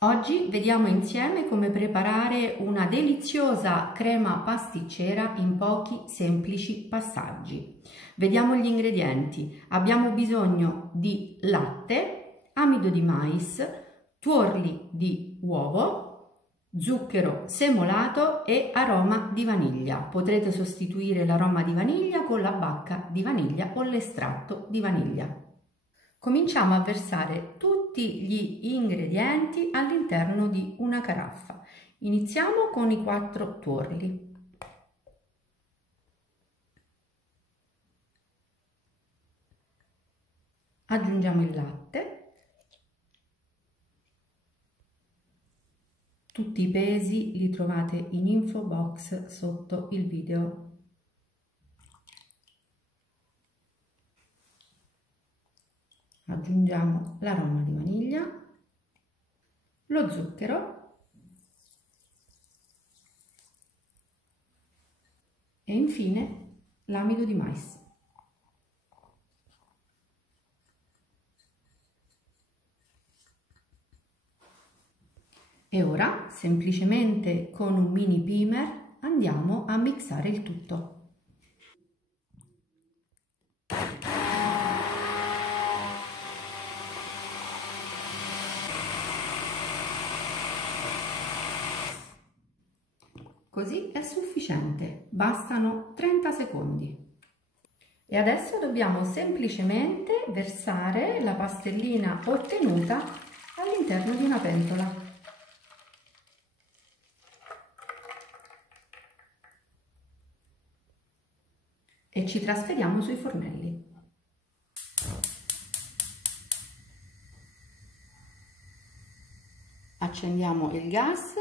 Oggi vediamo insieme come preparare una deliziosa crema pasticcera in pochi semplici passaggi. Vediamo gli ingredienti. Abbiamo bisogno di latte, amido di mais, tuorli di uovo, zucchero semolato e aroma di vaniglia. Potrete sostituire l'aroma di vaniglia con la bacca di vaniglia o l'estratto di vaniglia. Cominciamo a versare tutti gli ingredienti all'interno di una caraffa. Iniziamo con i 4 tuorli. Aggiungiamo il latte. Tutti i pesi li trovate in info box sotto il video. Aggiungiamo l'aroma di vaniglia, lo zucchero e infine l'amido di mais. E ora, semplicemente con un mini beamer, andiamo a mixare il tutto. Così è sufficiente, bastano 30 secondi. E adesso dobbiamo semplicemente versare la pastellina ottenuta all'interno di una pentola. E ci trasferiamo sui fornelli. Accendiamo il gas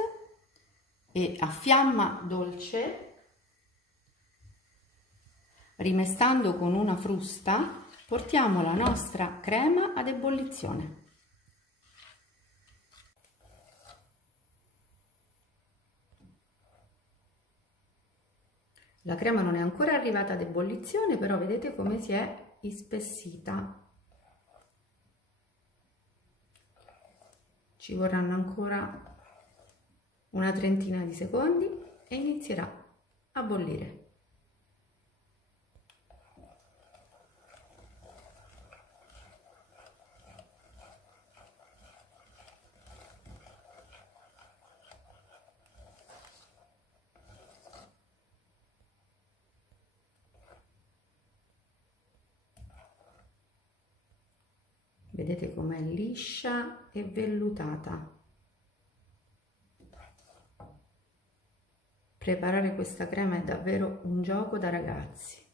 e a fiamma dolce, rimestando con una frusta, portiamo la nostra crema ad ebollizione. La crema non è ancora arrivata ad ebollizione, però vedete come si è ispessita. Ci vorranno ancora una trentina di secondi e inizierà a bollire. Vedete com'è liscia e vellutata. Preparare questa crema è davvero un gioco da ragazzi.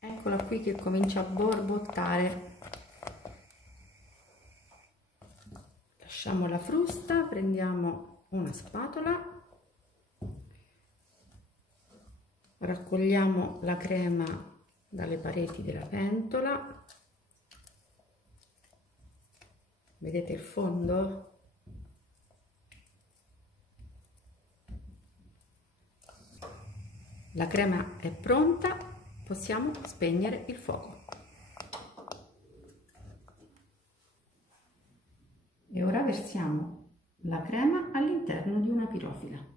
Eccola qui che comincia a borbottare. Lasciamo la frusta, prendiamo una spatola, raccogliamo la crema dalle pareti della pentola. Vedete il fondo? La crema è pronta, possiamo spegnere il fuoco. E ora versiamo la crema all'interno di una pirofila.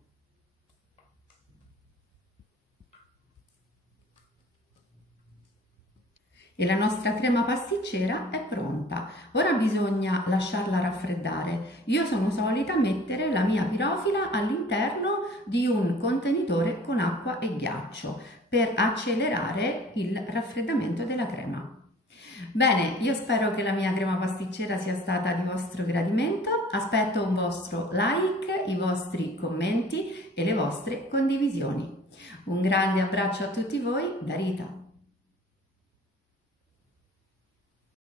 E la nostra crema pasticcera è pronta. Ora bisogna lasciarla raffreddare. Io sono solita mettere la mia pirofila all'interno di un contenitore con acqua e ghiaccio per accelerare il raffreddamento della crema. Bene, io spero che la mia crema pasticcera sia stata di vostro gradimento. Aspetto un vostro like, i vostri commenti e le vostre condivisioni. Un grande abbraccio a tutti voi da Rita.